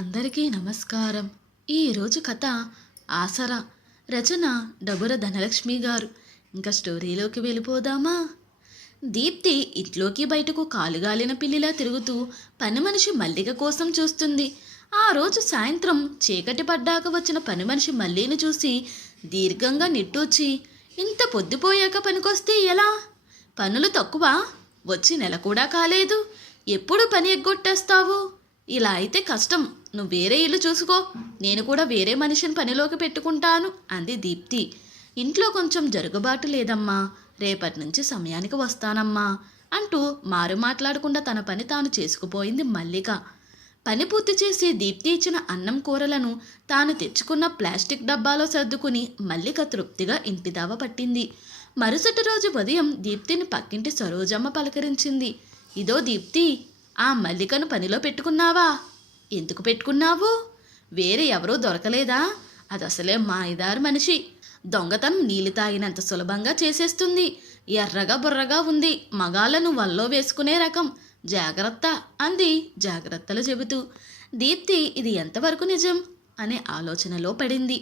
అందరికీ నమస్కారం. ఈరోజు కథ ఆసరా. రచన డబుర ధనలక్ష్మి గారు. ఇంకా స్టోరీలోకి వెళ్ళిపోదామా? దీప్తి ఇంట్లోకి బయటకు కాలుగాలిన పిల్లిలా తిరుగుతూ పని మనిషి మల్లిక కోసం చూస్తుంది. ఆ రోజు సాయంత్రం చీకటి పడ్డాక వచ్చిన పని మనిషి మల్లిని చూసి దీర్ఘంగా నిట్టూర్చి, ఇంత పొద్దుపోయాక పనికొస్తే ఎలా? పనులు తక్కువ? వచ్చి నెల కూడా కాలేదు, ఎప్పుడు పని ఎగ్గొట్టేస్తావు? ఇలా అయితే కష్టం. నువ్వు వేరే ఇల్లు చూసుకో, నేను కూడా వేరే మనిషిని పనిలోకి పెట్టుకుంటాను అంది దీప్తి. ఇంట్లో కొంచెం జరుగుబాటు లేదమ్మా, రేపటి నుంచి సమయానికి వస్తానమ్మా అంటూ మారు మాట్లాడకుండా తన పని తాను చేసుకుపోయింది మల్లిక. పని పూర్తి చేసి దీప్తి ఇచ్చిన అన్నం కూరలను తాను తెచ్చుకున్న ప్లాస్టిక్ డబ్బాలో సర్దుకుని మల్లిక తృప్తిగా ఇంటి దావ పట్టింది. మరుసటి రోజు ఉదయం దీప్తిని పక్కింటి సరోజమ్మ పలకరించింది. ఇదో దీప్తి, ఆ మల్లికను పనిలో పెట్టుకున్నావా? ఎందుకు పెట్టుకున్నావు? వేరే ఎవరూ దొరకలేదా? అది అసలే మాయదారు మనిషి. దొంగతనం నీళ్ళు తాగినంత సులభంగా చేసేస్తుంది. ఎర్రగా బుర్రగా ఉంది. మగాళ్ళను వల్లో వేసుకునే రకం. జాగ్రత్త అంది జాగ్రత్తలు చెబుతూ. దీప్తి ఇది ఎంతవరకు నిజం అనే ఆలోచనలో పడింది.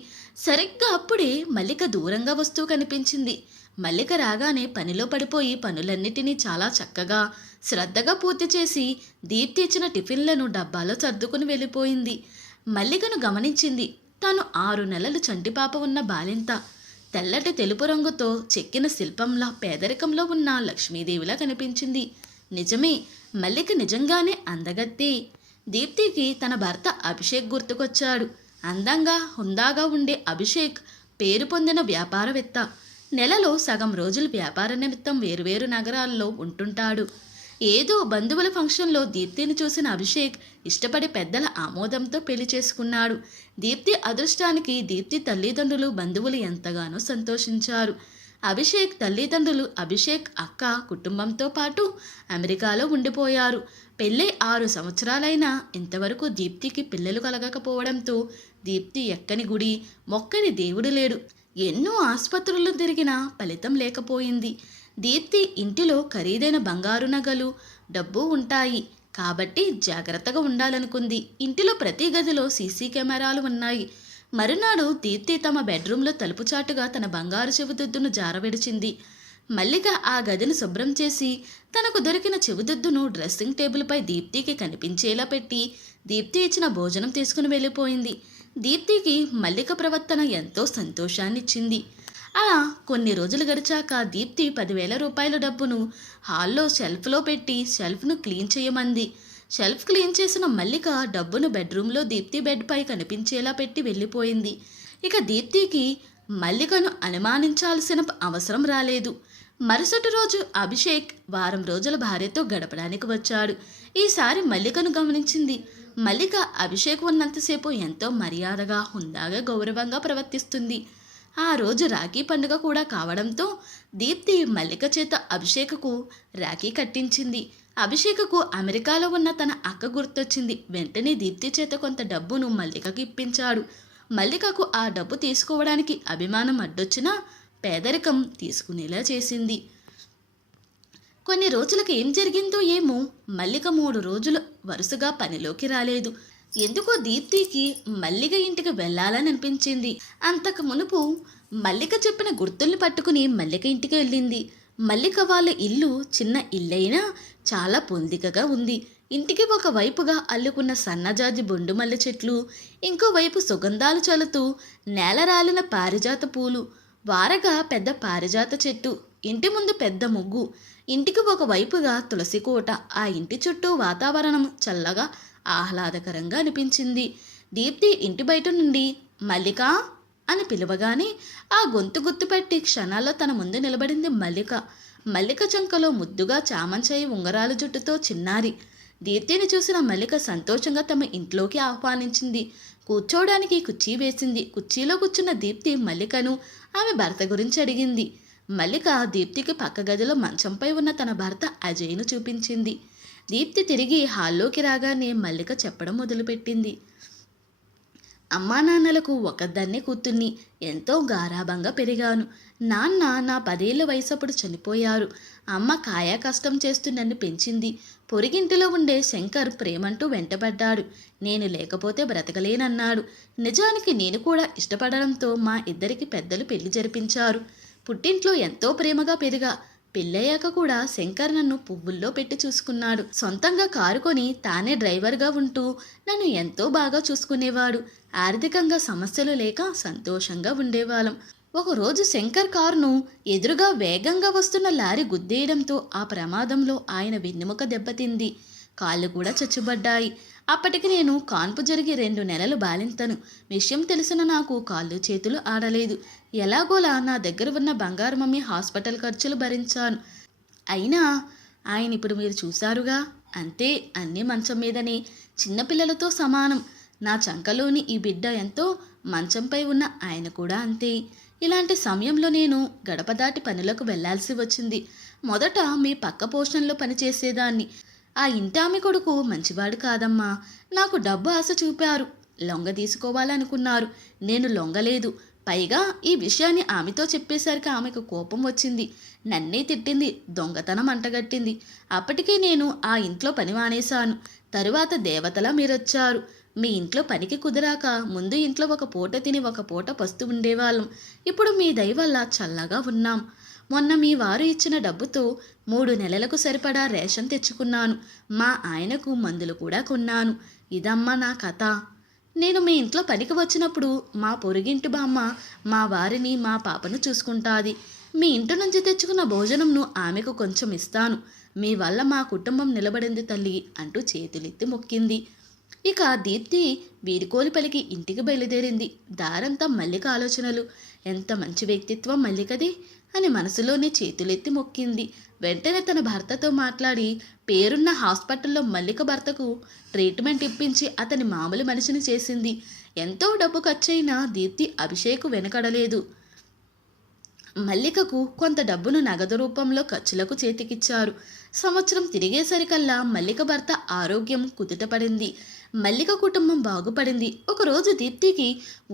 సరిగ్గా అప్పుడే మల్లిక దూరంగా వస్తూ కనిపించింది. మల్లిక రాగానే పనిలో పడిపోయి పనులన్నిటినీ చాలా చక్కగా శ్రద్ధగా పూర్తి చేసి దీప్తి ఇచ్చిన టిఫిన్లను డబ్బాలో సర్దుకుని వెళ్ళిపోయింది. మల్లికను గమనించింది. తాను 6 నెలలు చంటిపాప ఉన్న బాలింత. తెల్లటి తెలుపు రంగుతో చెక్కిన శిల్పంలా పేదరికంలో ఉన్న లక్ష్మీదేవిలా కనిపించింది. నిజమే, మల్లిక నిజంగానే అందగత్తే. దీప్తికి తన భర్త అభిషేక్ గుర్తుకొచ్చాడు. అందంగా హుందాగా ఉండే అభిషేక్ పేరు పొందిన వ్యాపారవేత్త. నెలలో సగం రోజులు వ్యాపార నిమిత్తం వేరువేరు నగరాల్లో ఉంటుంటాడు. ఏదో బంధువుల ఫంక్షన్లో దీప్తిని చూసిన అభిషేక్ ఇష్టపడి పెద్దల ఆమోదంతో పెళ్లి చేసుకున్నాడు. దీప్తి అదృష్టానికి దీప్తి తల్లిదండ్రులు బంధువులు ఎంతగానో సంతోషించారు. అభిషేక్ తల్లిదండ్రులు అభిషేక్ అక్క కుటుంబంతో పాటు అమెరికాలో ఉండిపోయారు. పెళ్ళై 6 సంవత్సరాలైనా ఇంతవరకు దీప్తికి పిల్లలు కలగకపోవడంతో దీప్తి ఎక్కని గుడి మొక్కని దేవుడు లేడు. ఎన్నో ఆసుపత్రులు తిరిగినా ఫలితం లేకపోయింది. దీప్తి ఇంటిలో ఖరీదైన బంగారు నగలు డబ్బు ఉంటాయి కాబట్టి జాగ్రత్తగా ఉండాలనుకుంది. ఇంటిలో ప్రతి గదిలో సీసీ కెమెరాలు ఉన్నాయి. మరునాడు దీప్తి తమ బెడ్రూమ్లో తలుపు చాటుగా తన బంగారు చెవిదిద్దును జారవిడిచింది. మల్లిక ఆ గదిని శుభ్రం చేసి తనకు దొరికిన చెవిదిద్దును డ్రెస్సింగ్ టేబుల్పై దీప్తికి కనిపించేలా పెట్టి దీప్తి ఇచ్చిన భోజనం తీసుకుని వెళ్ళిపోయింది. దీప్తికి మల్లిక ప్రవర్తన ఎంతో సంతోషాన్నిచ్చింది. అలా కొన్ని రోజులు గడిచాక దీప్తి 10,000 రూపాయల డబ్బును హాల్లో షెల్ఫ్లో పెట్టి షెల్ఫ్ను క్లీన్ చేయమంది. షెల్ఫ్ క్లీన్ చేసిన మల్లిక డబ్బును బెడ్రూమ్లో దీప్తి బెడ్పై కనిపించేలా పెట్టి వెళ్ళిపోయింది. ఇక దీప్తికి మల్లికను అనుమానించాల్సిన అవసరం రాలేదు. మరుసటి రోజు అభిషేక్ వారం రోజుల భార్యతో గడపడానికి వచ్చాడు. ఈసారి మల్లికను గమనించింది. మల్లిక అభిషేక్ ఉన్నంతసేపు ఎంతో మర్యాదగా హుందాగా గౌరవంగా ప్రవర్తిస్తుంది. ఆ రోజు రాఖీ పండుగ కూడా కావడంతో దీప్తి మల్లిక చేత అభిషేక్కు రాఖీ కట్టించింది. అభిషేక్కు అమెరికాలో ఉన్న తన అక్క గుర్తొచ్చింది. వెంటనే దీప్తి చేత కొంత డబ్బును మల్లికకి ఇప్పించాడు. మల్లికకు ఆ డబ్బు తీసుకోవడానికి అభిమానం అడ్డొచ్చినా పేదరికం తీసుకునేలా చేసింది. కొన్ని రోజులకు ఏం జరిగిందో ఏమో, మల్లిక 3 రోజులు వరుసగా పనిలోకి రాలేదు. ఎందుకో దీప్తికి మల్లిక ఇంటికి వెళ్ళాలని అనిపించింది. అంతకు మునుపు మల్లిక చెప్పిన గుర్తుల్ని పట్టుకుని మల్లిక ఇంటికి వెళ్ళింది. మల్లిక వాళ్ళ ఇల్లు చిన్న ఇల్లైనా చాలా పొందికగా ఉంది. ఇంటికి ఒక వైపుగా అల్లుకున్న సన్నజాజి బొండుమల్లె చెట్లు, ఇంకోవైపు సుగంధాలు చల్లుతూ నేలరాలిన పారిజాత పూలు, వారగా పెద్ద పారిజాత చెట్టు, ఇంటి ముందు పెద్ద ముగ్గు, ఇంటికి ఒక వైపుగా తులసి కోట. ఆ ఇంటి చుట్టూ వాతావరణం చల్లగా ఆహ్లాదకరంగా అనిపించింది. దీప్తి ఇంటి బయట నుండి మల్లిక అని పిలవగానే ఆ గొంతు గుర్తుపెట్టి క్షణాల్లో తన ముందు నిలబడింది మల్లిక. మల్లిక చంకలో ముద్దుగా చామంచాయి ఉంగరాల జుట్టుతో చిన్నారి. దీప్తిని చూసిన మల్లిక సంతోషంగా తమ ఇంట్లోకి ఆహ్వానించింది. కూర్చోవడానికి కుర్చీ వేసింది. కుర్చీలో కూర్చున్న దీప్తి మల్లికను ఆమె భర్త గురించి అడిగింది. మల్లిక దీప్తికి పక్క గదిలో మంచంపై ఉన్న తన భర్త అజయ్ను చూపించింది. దీప్తి తిరిగి హాల్లోకి రాగానే మల్లిక చెప్పడం మొదలుపెట్టింది. అమ్మా నాన్నలకు ఒకదాన్నే కూతుర్ని. ఎంతో గారాబంగా పెరిగాను. నాన్న నా 10 ఏళ్ల వయసప్పుడు చనిపోయారు. అమ్మ కాయా కష్టం చేస్తూ నన్ను పెంచింది. పొరిగింటిలో ఉండే శంకర్ ప్రేమంటూ వెంటబడ్డాడు. నేను లేకపోతే బ్రతకలేనన్నాడు. నిజానికి నేను కూడా ఇష్టపడడంతో మా ఇద్దరికి పెద్దలు పెళ్లి జరిపించారు. పుట్టింట్లో ఎంతో ప్రేమగా పెరిగా. పెళ్ళయ్యాక కూడా శంకర్ నన్ను పువ్వుల్లో పెట్టి చూసుకున్నాడు. సొంతంగా కారు కొని తానే డ్రైవర్గా ఉంటూ నన్ను ఎంతో బాగా చూసుకునేవాడు. ఆర్థికంగా సమస్యలు లేక సంతోషంగా ఉండేవాళ్ళం. ఒకరోజు శంకర్ కారును ఎదురుగా వేగంగా వస్తున్న లారీ గుద్దేయడంతో ఆ ప్రమాదంలో ఆయన వెన్నెముక దెబ్బతింది. కాళ్ళు కూడా చచ్చుబడ్డాయి. అప్పటికి నేను కాన్పు జరిగి 2 నెలలు బాలింతను. విషయం తెలిసిన నాకు కాళ్ళు చేతులు ఆడలేదు. ఎలాగోలా నా దగ్గర ఉన్న బంగారు మమ్మీ హాస్పిటల్ ఖర్చులు భరించాను. అయినా ఆయన ఇప్పుడు మీరు చూశారుగా, అంతే, అన్నీ మంచం మీదనే, చిన్నపిల్లలతో సమానం. నా చంకలోని ఈ బిడ్డ ఎంతో, మంచంపై ఉన్న ఆయన కూడా అంతే. ఇలాంటి సమయంలో నేను గడప దాటి పనులకు వెళ్లాల్సి వచ్చింది. మొదట మీ పక్క పోషణలో పనిచేసేదాన్ని. ఆ ఇంటామి కొడుకు మంచివాడు కాదమ్మా. నాకు డబ్బు ఆశ చూపారు. లొంగ తీసుకోవాలనుకున్నారు. నేను లొంగలేదు. పైగా ఈ విషయాన్ని ఆమెతో చెప్పేసరికి ఆమెకు కోపం వచ్చింది. నన్నే తిట్టింది, దొంగతనం అంటగట్టింది. అప్పటికే నేను ఆ ఇంట్లో పని మానేశాను. తరువాత దేవతలా మీరొచ్చారు. మీ ఇంట్లో పనికి కుదరాక ముందు ఇంట్లో ఒక పూట తిని ఒక పూట పస్తు ఉండేవాళ్ళం. ఇప్పుడు మీ దయ వల్ల చల్లగా ఉన్నాం. మొన్న మీ వారు ఇచ్చిన డబ్బుతో 3 నెలలకు సరిపడా రేషన్ తెచ్చుకున్నాను. మా ఆయనకు మందులు కూడా కొన్నాను. ఇదమ్మా నా కథ. నేను మీ ఇంట్లో పనికి వచ్చినప్పుడు మా పొరుగింటి బామ్మ మా వారిని, మా పాపను చూసుకుంటాది. మీ ఇంటి నుంచి తెచ్చుకున్న భోజనంను ఆమెకు కొంచెం ఇస్తాను. మీ వల్ల మా కుటుంబం నిలబడింది తల్లి అంటూ చేతులెత్తి మొక్కింది. ఇక దీప్తి వీడుకోలు పలికి ఇంటికి బయలుదేరింది. దారంతా మల్లిక ఆలోచనలు. ఎంత మంచి వ్యక్తిత్వం మల్లికది అని మనసులోనే చేతులెత్తి మొక్కింది. వెంటనే తన భర్తతో మాట్లాడి పేరున్న హాస్పిటల్లో మల్లిక భర్తకు ట్రీట్మెంట్ ఇప్పించి అతని మామూలు మనిషిని చేసింది. ఎంతో డబ్బు ఖర్చయినా దీప్తి అభిషేక్ వెనకడలేదు. మల్లికకు కొంత డబ్బును నగదు రూపంలో ఖర్చులకు చేతికిచ్చారు. సంవత్సరం తిరిగేసరికల్లా మల్లిక భర్త ఆరోగ్యం కుదుటపడింది. మల్లిక కుటుంబం బాగుపడింది. ఒకరోజు దీప్తికి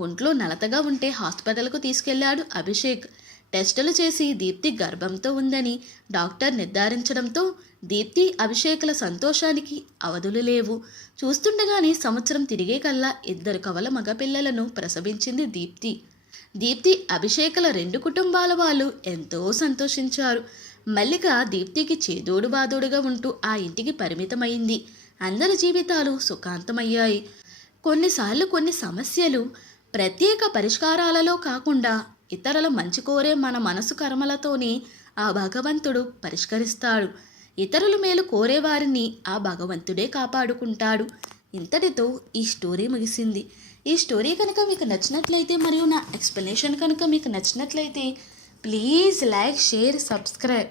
ఒంట్లో నలతగా ఉంటే హాస్పిటల్కు తీసుకెళ్లాడు అభిషేక్. టెస్టులు చేసి దీప్తి గర్భంతో ఉందని డాక్టర్ నిర్ధారించడంతో దీప్తి అభిషేక్ల సంతోషానికి అవధులు లేవు. చూస్తుండగానే సంవత్సరం తిరిగే కల్లా 2 కవల మగపిల్లలను ప్రసవించింది దీప్తి. దీప్తి అభిషేక్ల 2 కుటుంబాల వాళ్ళు ఎంతో సంతోషించారు. మల్లిక దీప్తికి చేదోడు వాదోడుగా ఉంటూ ఆ ఇంటికి పరిమితమైంది. అందరి జీవితాలు సుఖాంతమయ్యాయి. కొన్నిసార్లు కొన్ని సమస్యలు ప్రత్యేక పరిష్కారాలలో కాకుండా ఇతరుల మంచి కోరే మన మనసు కర్మలతోనే ఆ భగవంతుడు పరిష్కరిస్తాడు. ఇతరుల మేలు కోరేవారిని ఆ భగవంతుడే కాపాడుకుంటాడు. ఇంతటితో ఈ స్టోరీ ముగిసింది. ఈ స్టోరీ కనుక మీకు నచ్చినట్లయితే మరియు నా ఎక్స్ప్లెనేషన్ కనుక మీకు నచ్చినట్లయితే ప్లీజ్ లైక్, షేర్, సబ్స్క్రైబ్.